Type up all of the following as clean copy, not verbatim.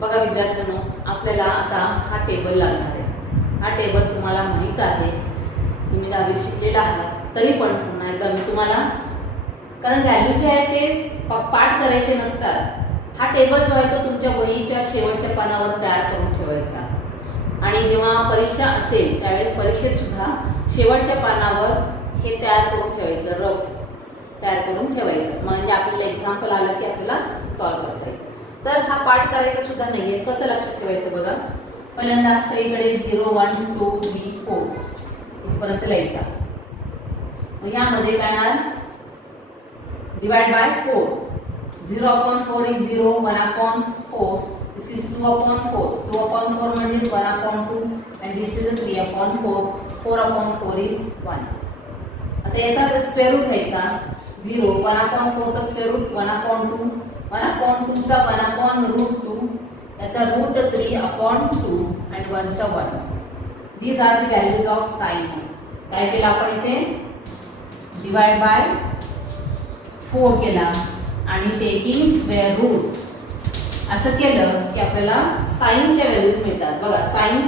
बघा विद्यार्थ्यांनो, आपल्याला आता हा टेबल लागणार आहे. हा टेबल तुम्हाला माहीत आहे, तुम्ही 10वीत शिकलेला आहात, तरी पण पुन्हा एकदा मी तुम्हाला, कारण व्हॅल्यू जे आहे ते पाठ करायचे नसतात. हा टेबल जो आहे तो तुमच्या वहीच्या शेवटच्या पानावर तयार करून ठेवायचा आणि जेव्हा परीक्षा असेल त्यावेळेस परीक्षेत सुद्धा शेवटच्या पानावर हे तयार करून ठेवायचं, रफ तयार करून ठेवायचं. म्हणजे आपल्याला एक्झाम्पल आलं की आपल्याला सॉल्व्ह करता येईल. तर हा पाठ करायचा सुद्धा नाहीये. कसं लक्षात ठेवायचं बघा. पहिल्यांदा सगळीकडे 0 1 2 3 4 इथपर्यंत लिहायचा. मग यामध्ये काय येणार, divide by 4. 0/4 is 0, 1/4, this is 2/4. 2/4 म्हणजे 1/2 and this is 3/4. 4/4 is 1. आता याचा स्क्वेअर रूट घ्यायचा. 0 1/4 चा स्क्वेअर रूट 1/2, 1/2 चा 1/√2, याचा रूट 3/2 आणि 1 चा 1. These are the values of sin. काय केलं आपण इथे, डिवाइड बाय 4 केला आणि टेकिंग स्क्वेअर रूट असं केलं की आपल्याला साइनच्या व्हॅल्यूज मिळतात. बघा साइन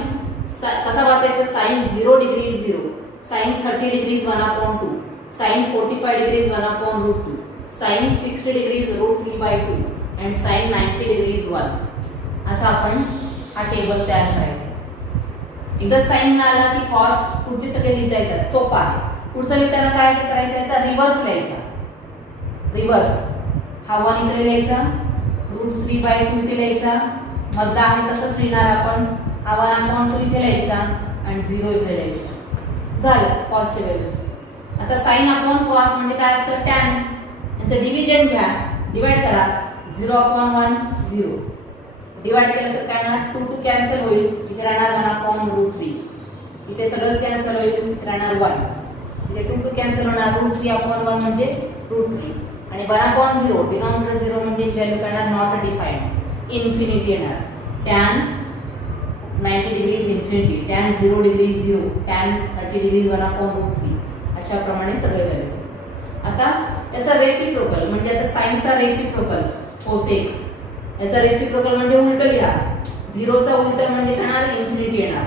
कसा वाचायचा. Sine 0 degree 0, sine 30 degree 1/2, sine 45 degree 1/√2, sine 60 degree √3/2 and sine 90 degree 1. असं आपण हा टेबल तयार करायचा. एकदा साइन मिळाला की कॉस पुढचे सगळे लिहिता येतात, सोपा आहे. पुढचं लिहिताना काय करायचं, याचा रिव्हर्स लिहायचा. रिव्हर्स हा 1 इकडे लिहायचा, √3/2 इथे लिहायचा, मधला आहे तसंच लिहिणार आपण. हा 1/2 इथे लिहायचा आणि 0 इकडे लिहायचा. झालं कॉसचे व्हॅल्यूज. आता साइन अपॉन कॉस म्हणजे काय असतं, टॅन. यांचं डिव्हिजन घ्या, डिवाइड करा. 0/1 0 डिवाइड केलं तर काय येणार, 2 2 कॅन्सल होईल, इथे राहणार 1/√3. इथे सगळंच कॅन्सल होईल, राहणार 1. इथे 2 2 कॅन्सल होणार, √3/1 म्हणजे √3 आणि 1/0 डिनॉमिनेटर 0 म्हणजे व्हॅल्यू करणार नॉट डिफाइंड, इन्फिनिटी येणार. Tan 90 degrees infinity, tan 0 degree 0, tan 30 degrees 1/√3. अशा प्रमाणे सगळे व्हॅल्यूज. आता याचा रेसिप्रोकल म्हणजे आता साइनचा रेसिप्रोकल कोसेक. याचा रेसिप्रोकल म्हणजे उलट लिहा. 0 चा उलट म्हणजे येणार इन्फिनिटी येणार.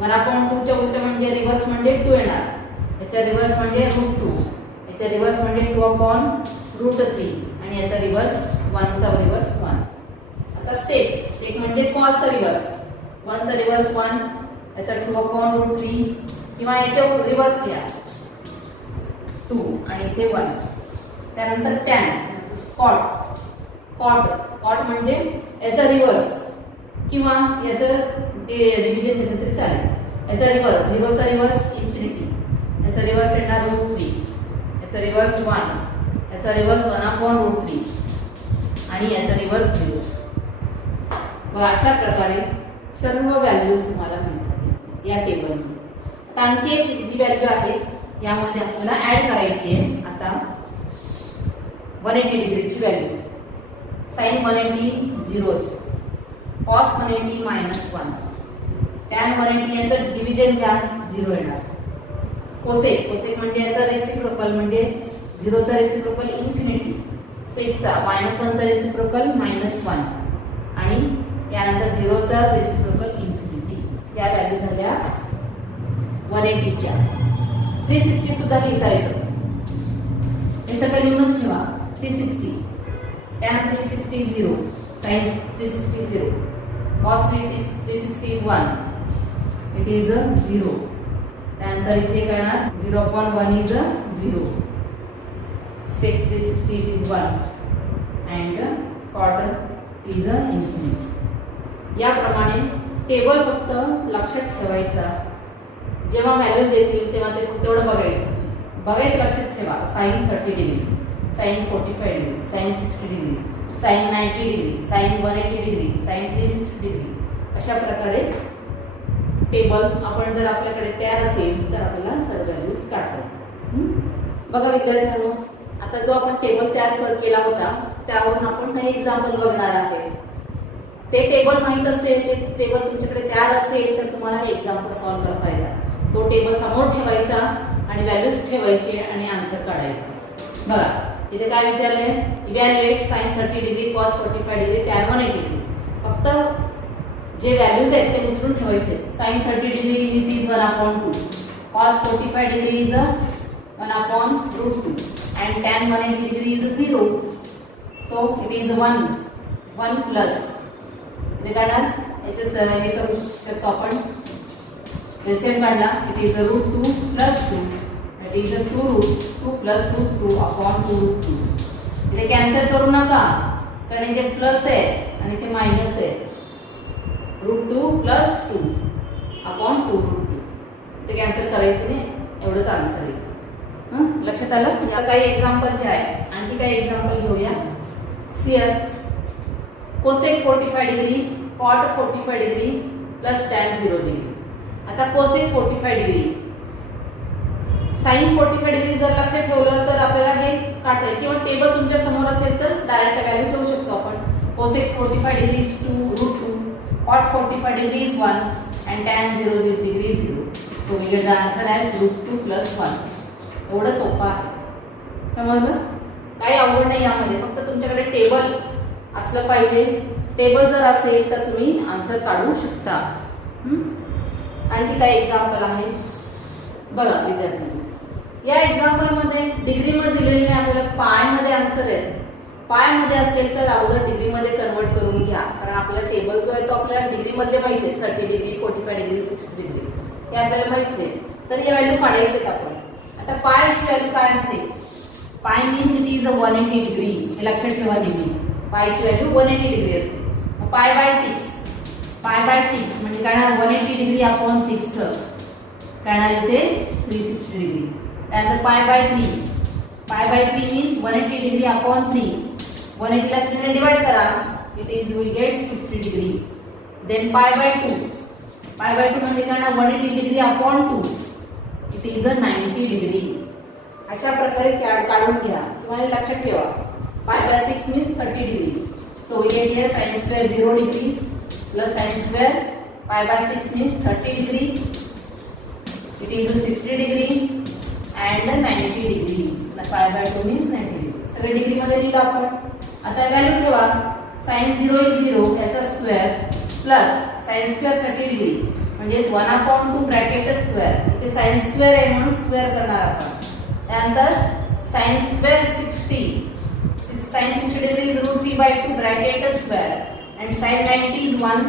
1/2 च्या उलट म्हणजे रिव्हर्स म्हणजे 2 येणार. याचा रिव्हर्स म्हणजे √2, याचा रिव्हर्स म्हणजे 2/√3 आणि याचा रिव्हर्स 1 चा रिव्हर्स 1. आता सेक, सेक म्हणजे कॉसचा रिव्हर्स. 1 चा रिव्हर्स 1, याचा 2/√3 किंवा याच्या रिव्हर्स घ्या 2 आणि इथे 1. त्यानंतर टॅन, स्कॉट. कॉट, कॉट म्हणजे याचा रिव्हर्स किंवा याचं डिव्हिजन घेतलं तरी चालेल. याचा रिव्हर्स 0 चा रिव्हर्स इन्फिनिटी, याचा रिव्हर्स येणार √3, याचा रिव्हर्स 1, याचा रिव्हर्स 1/√3 आणि याचा रिव्हर्स 0. व अशा प्रकारे सर्व व्हॅल्यूज तुम्हाला मिळतात या टेबलमध्ये. आता आणखी एक जी व्हॅल्यू आहे यामध्ये आपल्याला ऍड करायची आहे. आता 180 डिग्रीची व्हॅल्यू. साइन 180 0 असतो, कॉस 180 -1, टॅन 180 याचं डिव्हिजन घ्या 0 येणार. कोसेक, कोसेक म्हणजे याचा रेसिप्रोकल म्हणजे 0 चा रेसिप्रोकल इन्फिनिटी, सेकचा -1 चा रेसिप्रोकल -1 आणि यानंतर 0 चा रेसिप्रोकल इन्फिनिटी. या व्हॅल्यू झाल्या 180 च्या. 360 सुद्धा लिहिता येतं. हे सगळं लिहूनच ठेवा. 360 tan 360 0, sin 360 0, cos 360 is 1, it is a 0. त्यानंतर इथे करणार 0/1 is a 0, sec 360 it is 1 and cot is a infinity. याप्रमाणे टेबल फक्त लक्षात ठेवायचा. जेव्हा व्हॅल्यूज येतील तेव्हा ते फक्त एवढं बघायचं लक्षात ठेवा. Sine 30 degree, sine 45 degree, sine 60 degree, sine 90 degree, sine 180 degree, sine 360 degree. अशा प्रकारे टेबल आपण जर आपल्याकडे तयार असेल तर आपल्याला सर्व व्हॅल्यूज काढता येतात. बघा विद्यार्थ्यांनो, आता जो आपण टेबल तयार केला होता त्यावरून आपण काही एक्झाम्पल बघणार आहे. ते टेबल माहीत असेल, ते टेबल तुमच्याकडे तयार असेल तर तुम्हाला हे एक्झाम्पल सॉल्व्ह करता येतात. तो टेबल समोर ठेवायचा आणि व्हॅल्यूज ठेवायचे आणि आन्सर काढायचा. बघा इथे काय विचारलंय, evaluate sin 30 degree, cos 45 degree, tan 180 degree. फक्त जे व्हॅल्यूज आहेत ते उचलून ठेवायचे. sin 30 degree it is 1/2, cos 45 degree is 1/√2 and tan 180 degree is 0. So it is 1 plus इथे काढणार याचे हे करू शकतो आपण एलसीएम काढला. It is √2 plus 2 it is 2 plus √2 upon 2√2. इथे कॅन्सल करू नका कारण इथे प्लस आहे आणि इथे मायनस आहे. √2 प्लस 2 अपॉन 2√2 ते कॅन्सल करायचं नाही. एवढंच आन्सर आहे. लक्षात आलं. आता काही एक्झाम्पल जे आहे आणखी काही एक्झाम्पल घेऊया. Here cosec 45 degree cot 45 degree plus tan 0 degree. आता कोसेक 45 डिग्री साइन 45 डिग्री जर लक्षात ठेवलं तर आपल्याला हे काढता येईल किंवा टेबल तुमच्या समोर असेल तर डायरेक्ट व्हॅल्यू ठेवू शकतो आपण. Cosec 45 degree is 2√2, cot 45 degree is 1 and tan 0 degree is 0. So we get the answer as √2 plus 1. एवढं सोपं आहे. समजलं. काही अवघड नाही यामध्ये. फक्त तुमच्याकडे टेबल असलं पाहिजे. टेबल जर असेल तर तुम्ही आन्सर काढू शकता. आणखी काही एक्झाम्पल आहे बघा विद्यार्थ्यांनी. या एक्झाम्पल मध्ये डिग्री मध्ये दिलेले आपल्याला पाय मध्ये आन्सर आहे. पाय मध्ये असेल तर अगोदर डिग्री मध्ये कन्वर्ट करून घ्या कारण आपला टेबल जो आहे तो आपल्याला डिग्री मधले माहिती आहे. 30 डिग्री 45 डिग्री 60 डिग्री हे आपल्याला माहित नाही. तर या व्हॅल्यू काढायचे आपण. आता पायची व्हॅल्यू काय असते. पाय मीन्स इट इज 180 डिग्री. हे लक्षात ठेवा नेहमी. पायची व्हॅल्यू 180 डिग्री असते. पाय बाय 6 म्हणजे काय ना 180 डिग्री अपॉन 6 काय ना इथे 360 डिग्री. त्यानंतर pi by 3 means 180 degree upon 3. 180 ला 3 ने डिवाइड करा it is we get 60 degree. Then pi by 2 म्हणजे काय ना 180 degree upon 2 it is 90 degree. अशा प्रकारे काढून घ्या किंवा लक्षात ठेवा. Pi by 6 means 30 degree. So we get here sin square 0 degree plus sin square pi by 6 means 30 degree it is 60 degree and 90 degree. Pi by 2 means 90 degree. सगळे degree मध्ये लिहिलं आपण. आता व्हॅल्यू ठेवा. sin 0 इज 0 याचा square plus sin square 30 degree म्हणजे 1/2 bracket square. इथे sin square आहे म्हणून स्क्वेअर करणार आपण. त्यानंतर sin square 60 sin 60 degree is √3/2 bracket square and sin 90 is 1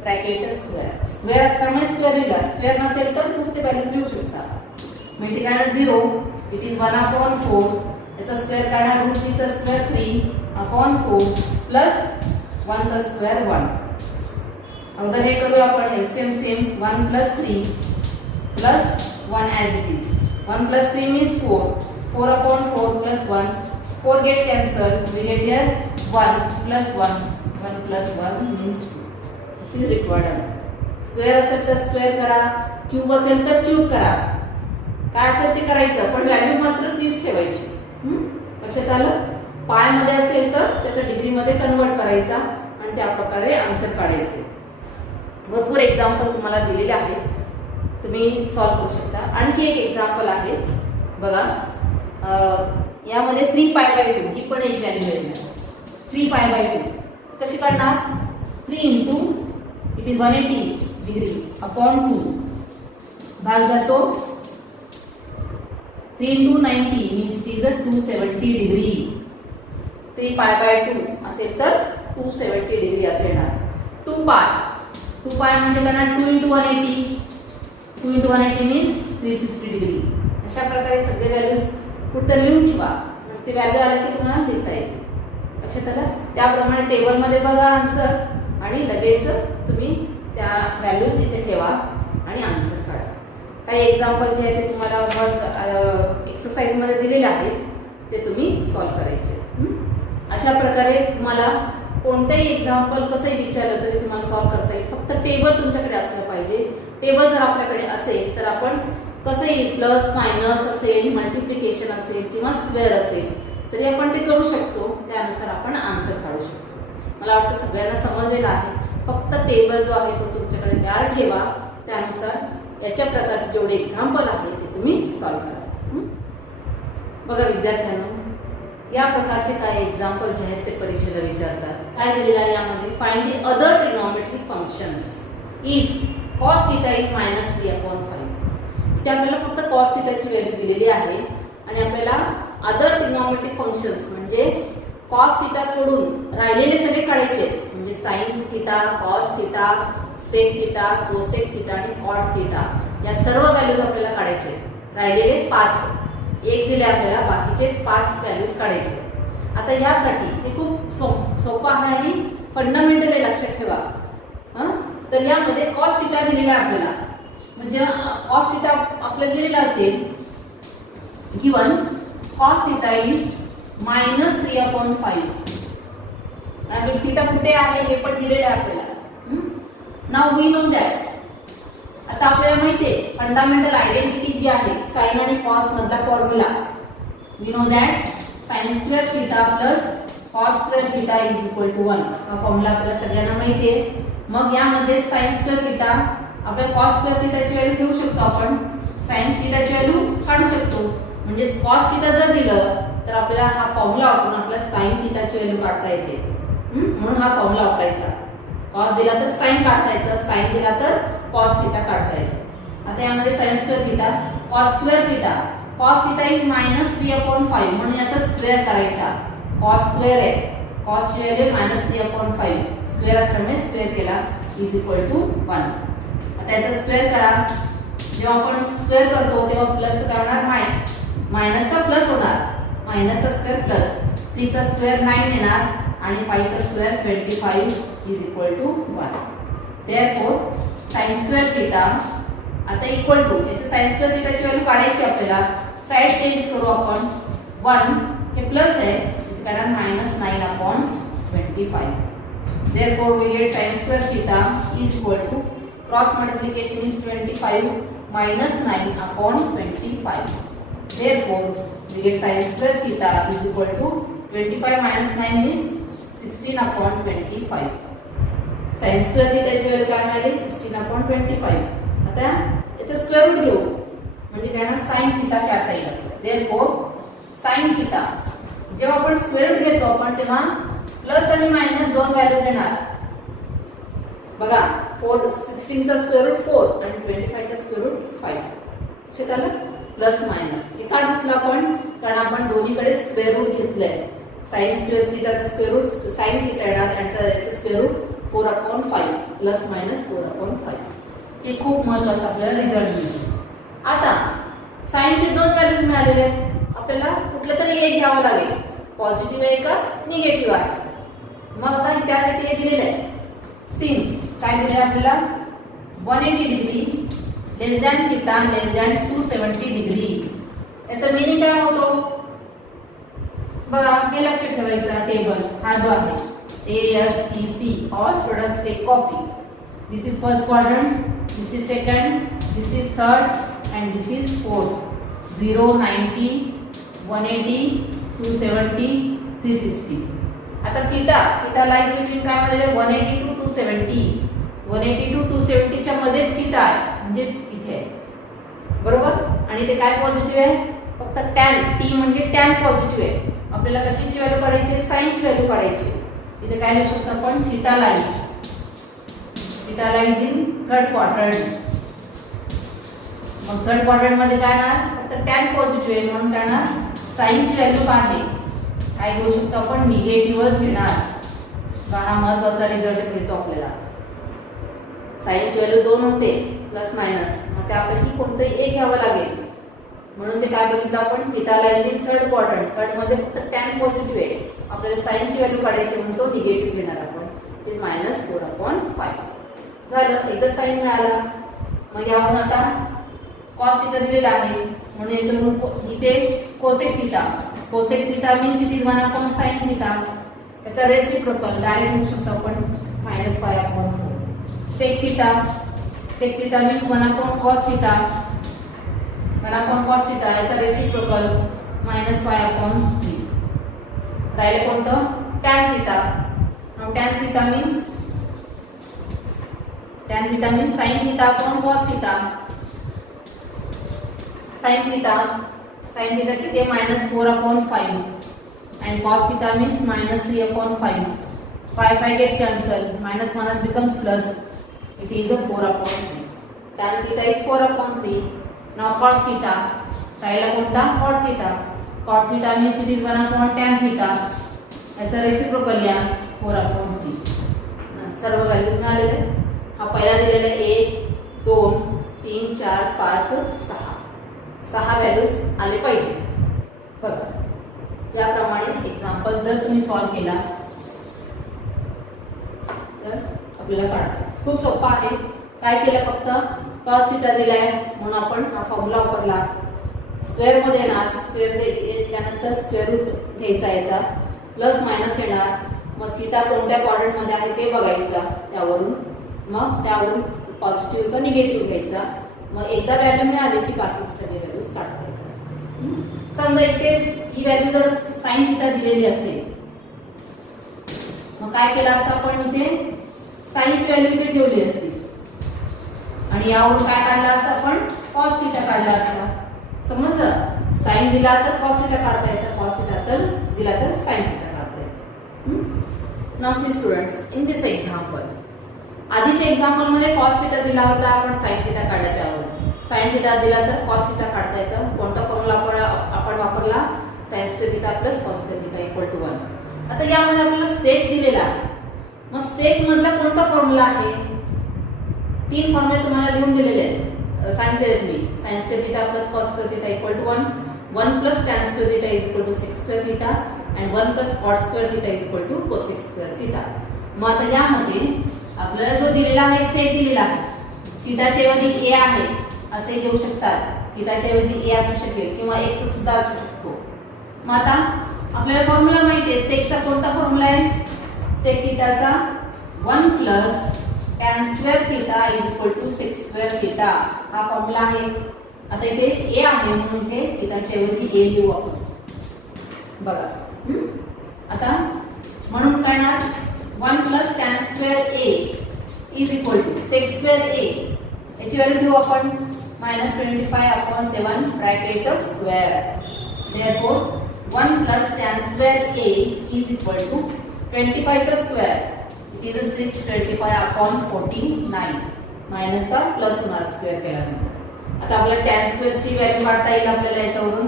bracket square. Square असल्यामुळे स्क्वेअर लिहिला. स्क्वेअर नसेल तर नुसते व्हॅल्यूज लिहू शकता. म्हणजे काय 0 इट इज 1/4 याचा स्क्वेअर काढा √3 चा स्क्वेअर 3/4 प्लस 1 चा स्क्वेअर 1. अगोदर हे करू आपण LCM 1 plus 3 plus 1 as it is. 1 plus 3 means 4/4 plus 1 4 get cancel we get here 1 plus 1 plus 1 means 2. This is required answer. Square असेल तर स्क्वेअर करा. क्यूब असेल तर क्यूब करा. काय असेल ते करायचं पण व्हॅल्यू मात्र तीच ठेवायची. लक्षात आलं. पाय मध्ये असेल तर त्याचा डिग्री मध्ये कन्वर्ट करायचा आणि त्या प्रकारे आन्सर काढायचे. भरपूर एक्झाम्पल तुम्हाला दिलेले आहेत. तुम्ही सॉल्व करू शकता. आणखी एक एक्झाम्पल आहे बघा. यामध्ये 3π/2 ही पण एक व्हॅल्यू आहे. 3π/2 कशी काढणार. 3 into it is 180 degree upon 2 भाग जातो 3 into 90 means it is 270 degree. 3π/2 असेल तर 270 डिग्री असेल. 2π म्हणजे काय 2 इंटू 180 मीन्स 360 डिग्री. अशा प्रकारे सगळे व्हॅल्यूज कुठं लिहून ठेवा. ते व्हॅल्यू आले की तुम्हाला लिहिता येते. लक्षात आलं. त्याप्रमाणे टेबल मध्ये बघा आन्सर आणि लगेच तुम्ही त्या व्हॅल्यूज इथे ठेवा आणि आन्सर काढा. काही एक्झाम्पल जे आहे ते तुम्हाला वर्क एक्सरसाइज मध्ये दिलेले आहेत ते तुम्ही सॉल्व करायचे. अशा प्रकारे तुम्हाला कोणतेही एक्झाम्पल कसंही विचारलं तरी तुम्हाला सॉल्व करता येईल. फक्त टेबल तुमच्याकडे असलं पाहिजे. टेबल जर आपल्याकडे असेल तर आपण कसंही प्लस मायनस असेल मल्टिप्लिकेशन असेल किंवा स्क्वेअर असेल तरी आपण ते करू शकतो. त्यानुसार आपण आन्सर काढू शकतो. मला वाटतं सगळ्यांना समजलेलं आहे. फक्त टेबल जो आहे तो तुमच्याकडे तयार ठेवा. त्यानुसार याच्या प्रकारचे जेवढे एक्झाम्पल आहे ते तुम्ही सॉल्व करा. बघा विद्यार्थ्यांनो या प्रकारचे काही एक्झाम्पल जे आहेत ते परीक्षेला विचारतात. काय दिलेलं आहे यामध्ये find the other trigonometric functions. If cos theta is -3/5. इथे आपल्याला फक्त cos थीटाची व्हॅल्यू दिलेली आहे आणि आपल्याला अदर ट्रिग्नोमेट्रिक फंक्शन्स म्हणजे cos थीटा सोडून राहिलेले सगळे काढायचे, म्हणजे sin theta, cos theta, sec theta, cosec theta आणि cot थीटा या सर्व व्हॅल्यूज आपल्याला काढायचे. राहिलेले 5 एक दिले आपल्याला, बाकीचे 5 व्हॅल्यूज काढायचे. आता यासाठी हे खूप सोपं आहे आणि फंडामेंटल आहे, लक्षात ठेवा. तर यामध्ये cos थीटा दिलेला आहे आपल्याला, म्हणजे cos थीटा आपल्याला दिलेला असेल गिवन cos थीटा इज -3/5. आणि थीटा कुठे आहे हे पण दिलेलं आहे आपल्याला. Now we know that. आता आपल्याला माहिती आहे फंडामेंटल आयडेंटिटी जी आहे साइन आणि cos मधला formula. We know that sin square theta plus cos square theta is equal to 1. हा फॉर्म्युला आपल्याला सगळ्यांना माहिती आहे. मग यामध्ये sin स्क्वेअर थीटा आपल्या cos स्क्वेअर थीटाची व्हॅल्यू ठेवू शकतो आपण, sin थीटाची व्हॅल्यू काढू शकतो. म्हणजे cos थीटा जर दिलं तर आपल्याला हा फॉर्म्युला वापरून आपल्याला sin थीटाची व्हॅल्यू काढता येते. म्हणून हा फॉर्म्युला वापरायचा. cos दिला तर sin काढता येतं, sin दिला तर cos थीटा काढता येतं. आता यामध्ये sin square theta, cos square theta, cos theta is -3/5 म्हणून याचा स्क्वेअर करायचा. cos स्क्वेअर आहे, cos ची व्हॅल्यू -3/5 स्क्वेअर असल्यामुळे स्क्वेअर केला इज इक्वल टू 1. आता याचा स्क्वेअर करा. जेव्हा आपण स्क्वेअर करतो तेव्हा प्लस काय होणार, मायनसचा प्लस होणार, मायनसचा स्क्वेअर प्लस 3 चा स्क्वेअर 9 येणार आणि 5 चा square 25 is equal to 1. Therefore sin square theta आता इक्वल टू, याचे sin स्क्वेअर थीटाची व्हॅल्यू काढायची आपल्याला. साइड चेंज करू आपण. 1 हे प्लस आहे, इथे काढा -9/25. Therefore we get sin square theta is equal to cross multiplication is 25 minus 9/25. Therefore we get sin square theta is equal to 25 minus 9 is 16/25. sin square theta ची value काय मिळाली 16/25. आता याचा स्क्वेअर रूट घेऊ म्हणजे काय ना sin theta काढता येईल. Therefore sin theta जेव्हा आपण स्क्वेअर रूट घेतो आपण तेव्हा प्लस आणि मायनस दोन व्हॅल्यूज येणार. बघा 16 चा स्क्वेअर रूट 4 आणि 25 चा स्क्वेअर रूट 5. लक्षात आलं? प्लस मायनस हे का घेतलं आपण, कारण आपण दोन्हीकडे स्क्वेअर रूट घेतलंय. sin स्क्वेअर थीटाचा स्क्वेअर रूट sin थीटा येणार आणि त्याचा स्क्वेअर रूट 4/5 प्लस मायनस 4/5. हे खूप महत्त्वाचं आपल्याला रिझल्ट मिळतो. आता sin चे दोन व्हॅल्यूज मिळालेले आहेत, आपल्याला कुठलं तरी एक घ्यावं लागेल. पॉझिटिव्ह आहे का निगेटिव्ह आहे. मग आता त्यासाठी हे दिलेलं आहे. सिन्स काय दिलं आहे आपल्याला 180 डिग्री लेस दॅन थीटा लेस दॅन 270 डिग्री. याचा मीनिंग काय होतो बघा, हे लक्षात ठेवायचं. टेबल हा जो आहे ASTC or students take coffee. This is first quadrant, this is second, this is third and this is fourth. 0, 90, 180, 270, 360. आता थीटा लाईन बिटवीन काय म्हणाले 180 to 270. 180 to 270 च्या मध्ये थीटा आहे म्हणजे इथे आहे, बरोबर. आणि ते काय पॉझिटिव्ह आहे, फक्त टॅन, टी म्हणजे टॅन पॉझिटिव्ह आहे. आपल्याला कशाची व्हॅल्यू काढायची, साइनची व्हॅल्यू काढायची. इथे काय लिहू शकतो आपण, theta lies in third quadrant. मग थर्ड क्वाड्रंट मध्ये काय येणार, फक्त टॅन पॉझिटिव्ह आहे म्हणून काय येणार, साइनची व्हॅल्यू काय घेऊ शकतो आपण, निगेटिव्हच घेणार. हा महत्त्वाचा रिझल्ट मिळतो आपल्याला. साइनची व्हॅल्यू 2 होते प्लस मायनस, मग त्यापैकी कोणतंही एक घ्यावं लागेल. म्हणून ते काय बघितलं आपण, theta lies in third quadrant. Third मध्ये फक्त टॅन पॉझिटिव्ह आहे, आपल्याला साइनची व्हॅल्यू काढायची म्हणून तो निगेटिव्ह घेणार आपण. इट -4/5 झालं. एकदा साइन मिळाला. मग यावरून आता cos थीटा दिलेला आहे म्हणून याच्यावरून इथे cosec theta means it is 1/sin theta. याचा रेसिप्रोकल डायरेक्ट लिहू शकतो आपण -5/4. Sec theta means 1/cos theta. 1/cos theta याचा रेसिप्रोकल -5/3. राहिले कोणतं, tan theta. tan theta means sin theta upon cos theta. sin theta किती आहे, -4/5 and cos theta means -3/5. 5 get cancel, minus becomes plus. It is a 4 upon 3. Tan theta is 4 upon 3. Now cot theta. राहिला कोणता? cot theta. Cot theta means it is 1 upon tan theta. याचा reciprocal या 4 upon 3. सर्व values मिळालेले. हा पहिला दिलेला 1 2 3 4 5 6. 6 values आले पाहिजे. बघा याप्रमाणे एक्झाम्पल जर तुम्ही सॉल्व केला तर आपल्याला काढता खूप सोपा आहे. काय केलं? फक्त cos थीटा दिलाय म्हणून आपण हा फॉर्म्युला वापरला. स्क्वेअर मध्ये येणार, स्क्वेअर घेतल्यानंतर स्क्वेअर रूट घ्यायचा याचा, प्लस मायनस येणार. मग थीटा कोणत्या क्वाड्रंट मध्ये आहे ते बघायचा त्यावरून, मग त्यावरून पॉझिटिव्ह का निगेटिव्ह घ्यायचा. मग एकदा व्हॅल्यू मिळाली की बाकी सगळे व्हॅल्यूज काढता येतात. समजा इथे ही व्हॅल्यू जर साइन थीटा दिलेली असेल मग काय केलं असतं आपण? इथे साइनची व्हॅल्यू इथे ठेवली असती आणि यावरून काय काढला असतं आपण? cos थीटा काढला असता. समजलं? साइन दिला तर cos थीटा काढता येतं, cos थीटा तर दिला तर sin थीटा काढता येतं. Now see students, in this example, आधीच्या एक्झाम्पल मध्ये cos थीटा दिला होता, आपण sin थीटा काढला त्यावर. sin थीटा दिला तर cos थीटा काढता येतं. कोणता फॉर्म्युला आपण वापरला? sin square theta plus cos square theta equal to 1. आता यामध्ये आपल्याला सेक दिलेला आहे. मग सेक मधला कोणता फॉर्म्युला आहे? 3 फॉर्म्युले तुम्हाला लिहून दिलेले आहेत, सांगितले मी. sin square theta plus cos square theta equal to 1, 1 plus tan square theta is equal to sec square theta and 1 plus cot square theta is equal to cosec square theta. मग आता यामध्ये आपल्याला जो दिलेला आहे सेक दिलेला आहे, थीटाच्या ऐवजी a आहे असे देऊ शकतात. थीटाच्या ऐवजी a असू शकेल किंवा x सुद्धा असू शकतो. मग आता आपल्याला फॉर्म्युला माहिती आहे. सेकचा कोणता फॉर्म्युला आहे? सेक थीटाचा 1 plus tan square theta is equal to sec square theta हा फॉर्म्युला आहे. आता इथे a आहे म्हणून इथे थीटाच्या ऐवजी a लिहू आपण. बघा आता म्हणून काढणार 1 plus tan square a is equal to sec square a. याची व्हॅल्यू घेऊ आपण -25 upon 7 bracket square. Therefore 1 plus tan square a is equal to 25 चा स्क्वेअर इट इज 625 अपॉन 49 मायनसचा प्लस होणार स्क्वेअर केल्यानंतर. आता आपल्याला tan स्क्वेअर ची व्हॅल्यू काढता येईल आपल्याला याच्यावरून.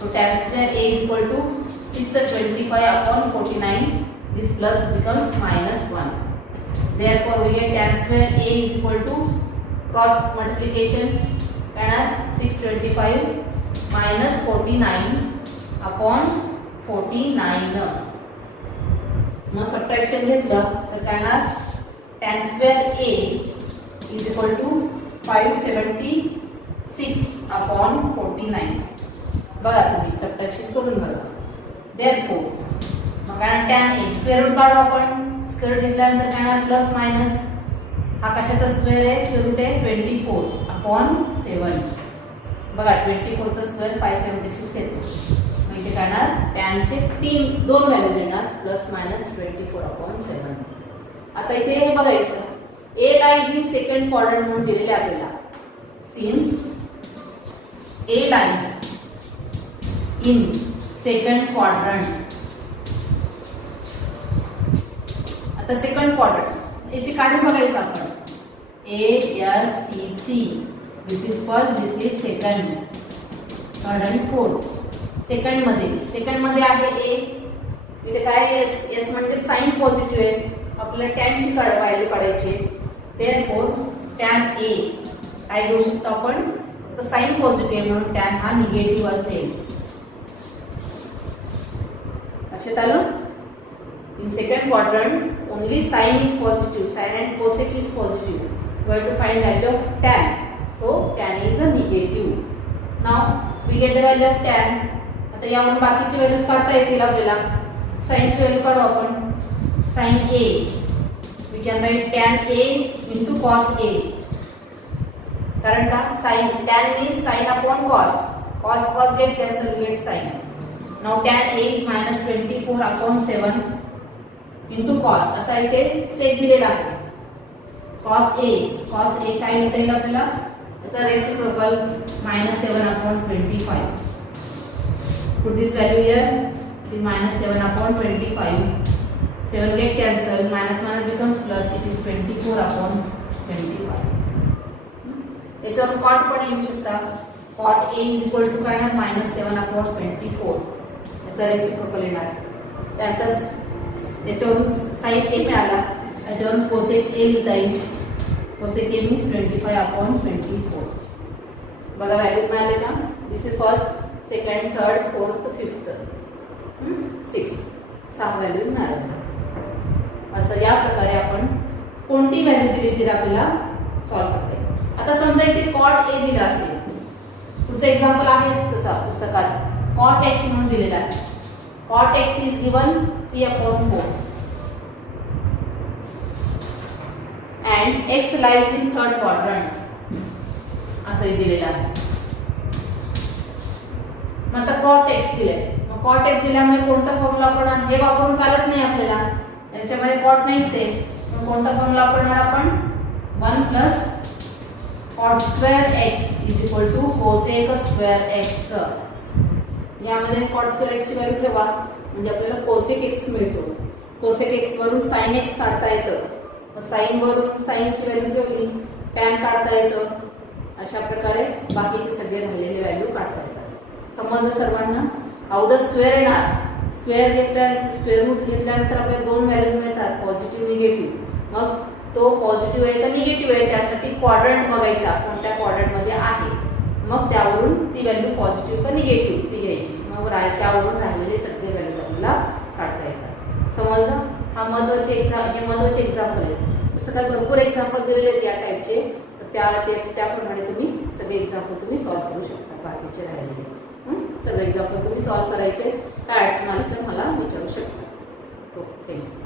तो tan square a is equal to 625 upon 49. This plus becomes -1. Therefore we get tan square a is equal to cross multiplication करणार 625 मायनस 49 अपॉन 49. मग सबट्रॅक्शन घेतलं तर काय येणार? tan square a is equal to 576 upon 49. बघा तुम्ही subtraction करून बघा. देयरफॉर मग काय tan a स्क्वेअर रूट काढू आपण. स्क्वेअर रूट घेतल्यानंतर काय येणार? Plus minus. हा कशाचा स्क्वेअर आहे? स्क्वेअर रूट आहे 24 अपॉन 7. बघा 24 चा स्क्वेअर 576 येतो. मग इथे काय येणार? tan चे 2 व्हॅल्यूज येणार प्लस मायनस 24 अपॉन 7. आता इथे हे बघायचं a lies in second quadrant म्हणून दिलेले आपल्याला. Since a lies in second quadrant. आता सेकंड क्वाड्रंट इथे काढून बघायचं आपण. A S T C. This is first, this is second, third आणि फोर्थ. सेकंड मध्ये आहे A. इथे काय S म्हणजे साइन पॉझिटिव्ह आहे. आपल्याला tan ची व्हॅल्यू काढायची. देयरफॉर tan A काय घेऊ शकतो आपण? तर साइन पॉझिटिव्ह आहे म्हणून tan हा निगेटिव्ह असेल. लक्षात आलं? In second quadrant, only sin is positive, sin and cosec is positive. We have to find value of tan. So tan is a negative. Now we get the value of tan. आता यावरून बाकीचे values काढता येतील आपल्याला. sin ची value काढू आपण. sin a we can write tan a into cos a. कारण का sin tan means sin upon cos. Cos get cancel, we get sin. Now tan a is -24 upon 7 into cos. आता इथे सेक दिलेला आहे. cos a काय लिहिता येईल आपल्याला? त्याचा reciprocal -7 upon 25. Put this value here. It is -7 upon 25. 7 get cancelled. Minus becomes plus. It is 24 upon 25. याच्यावर कॉट पण येऊ शकता. Cot A is equal to काय ना -7/24 याचा रेसिप्रोकल येणार. त्यानंतर याच्यावरून साइन ए मिळाला, याच्यावरून कोसेक ए लिहिता येईल. Cosec A means 25/24. बघा व्हॅल्यूज मिळाले का. This is first, second, third, fourth, fifth, 6 values मिळाल्या. असं या प्रकारे आपण कोणती व्हॅल्यू दिली तरी आपल्याला सॉल्व्ह करता येईल. आता समजा इथे कॉट ए दिला असेल, पुढचं एक्झाम्पल आहेच तसा पुस्तकात कॉट एक्स म्हणून दिलेला आहे. Cot x is given 3/4 and x lies in third quadrant असंही दिलेलं आहे. मग आता कॉट एक्स दिले, मग कॉट एक्स दिल्यामुळे कोणता फॉर्म्युला वापरणार, हे वापरून चालत नाही आपल्याला, यांच्यामध्ये कॉट नाहीच आहे. मग कोणता फॉर्म्युला वापरणार आपण, 1 plus cot square x is equal to cosec square x. यामध्ये कॉट स्क्वेअर एक्सची व्हॅल्यू ठेवा म्हणजे आपल्याला कोसेक एक्स मिळतो. कोसेक एक्स वरून साइन एक्स काढता येतं, मग साइन वरून साइनची व्हॅल्यू ठेवली, टॅन काढता येतं. अशा प्रकारे बाकीचे सगळे राहिलेले व्हॅल्यू काढता येतात. समजलं सर्वांना. अगोदर स्क्वेअर येणार, स्क्वेअर घेतल्या स्क्वेअर रूट घेतल्यानंतर आपल्याला दोन व्हॅल्यूज मिळतात, पॉझिटिव्ह निगेटिव्ह. मग तो पॉझिटिव्ह आहे का निगेटिव्ह आहे त्यासाठी क्वाड्रंट बघायचा कोणत्या क्वाड्रंटमध्ये आहे. मग त्यावरून ती व्हॅल्यू पॉझिटिव्ह का निगेटिव्ह ती घ्यायची. मग त्यावरून राहिलेले सगळे व्हॅल्यूज आपल्याला काढता येतात. समजलं. हा महत्त्वाचे एक्झाम्पल आहे. पुस्तकात भरपूर एक्झाम्पल दिलेले आहेत या टाईपचे, तर त्याप्रमाणे तुम्ही सगळे एक्झाम्पल तुम्ही सॉल्व्ह करू शकता. बाकीचे राहिलेले सगळे एक्झाम्पल तुम्ही सॉल्व्ह करायचे. काय अडचण आली तर मला विचारू शकता. Okay, thank you.